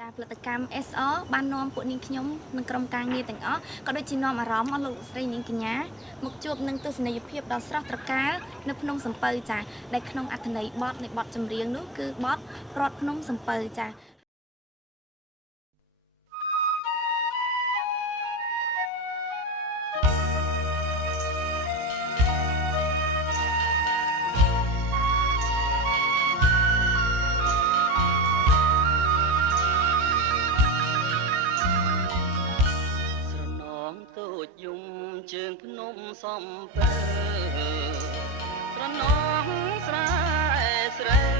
ចាផលិតកម្ម SR បាននាំពួកនាងខ្ញុំនិងក្រុមការងារទាំងអស់ក៏ដូចជានាំអារម្មណ៍អស់លោកស្រីនាងកញ្ញាមកជួបនឹងទស្សនីយភាពដ៏ស្រស់ត្រកាលនៅភ្នំសំពៅចាដែលក្នុងអត្ថន័យបទនៃបទចម្រៀងនោះគឺបទរត់ភ្នំសំពៅចាជើងភ្នំសំពៅស្រណងស្រែស្រូវ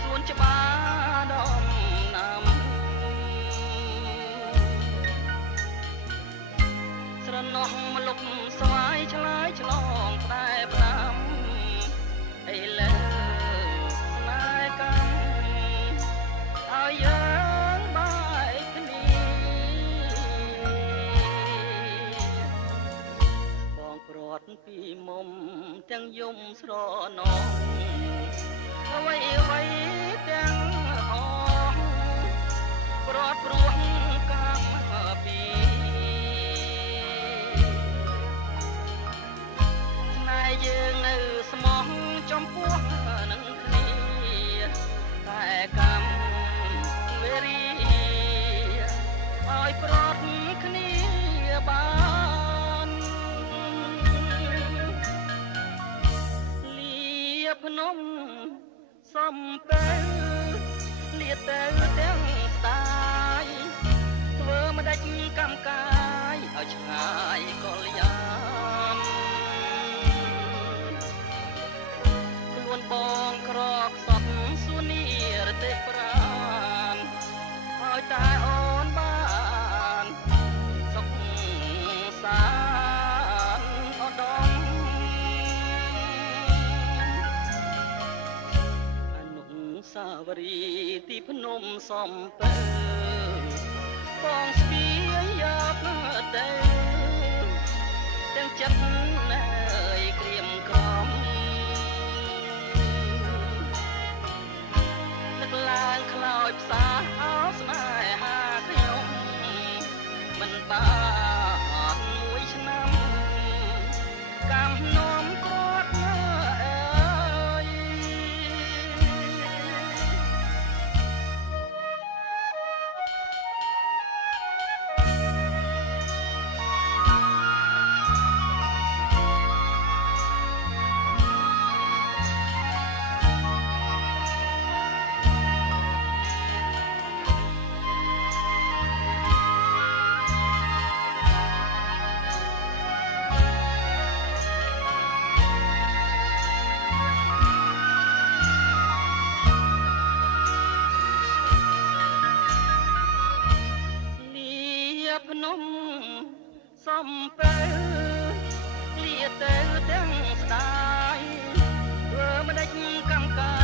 សួនច្បារដំណាំស្រណោះម្លុកស្វាយឆ្លើយឆ្លងផ្ដែផ្ដាំអីលើស្នេហ៍កម្មឲ្យយើងបាយគ្នាប្រត់ពីមុំទាំងយំស្រណងអ្វីអ្វីទាំងអងប្រត់ព្រួងកម្មពីស្នេហ៍យើងនៅស្មោះចំពោះនឹងគ្នាតែកម្មវេរីឲ្យប្រត់គ្នាបានភ្នំសំពៅលាតទៅទាំងស្ដាយធ្វើមិនដាច់កម្មកាយឲ្យឆ្ងាយកលយាមខ្លួនបងក្រកសពសួនីរទេប្រានឲ្យតែអូនបានសុខសាន្តអដមសាវរីទីភ្នំសំពៅបងស្ពាយយកទៅទាំងចិត្តណើយក្រៀមក្រំទឹកឡើងខ្លោចផ្សាអោស្នេហាខ្ញុំមិនបានមួយឆ្នាំកម្មនោមក្រាត់ភ្នំសំពៅលាតទៅទាំងស្ដាយធ្វើមិនដាច់កម្មកា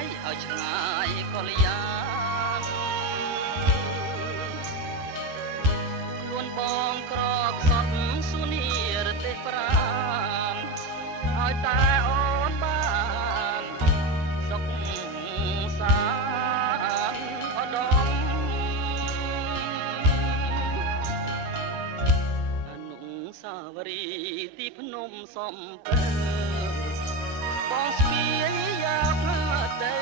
យឲ្យឆ្ងាយកលយាមខ្លួនបងក្រកសពសួនីរទេប្រានឲ្យតែអូនបានសុខសាន្តអដមសាវរីទីភ្នំសំពៅបងស្ពាយយកទៅ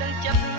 ទាំងចិត្ត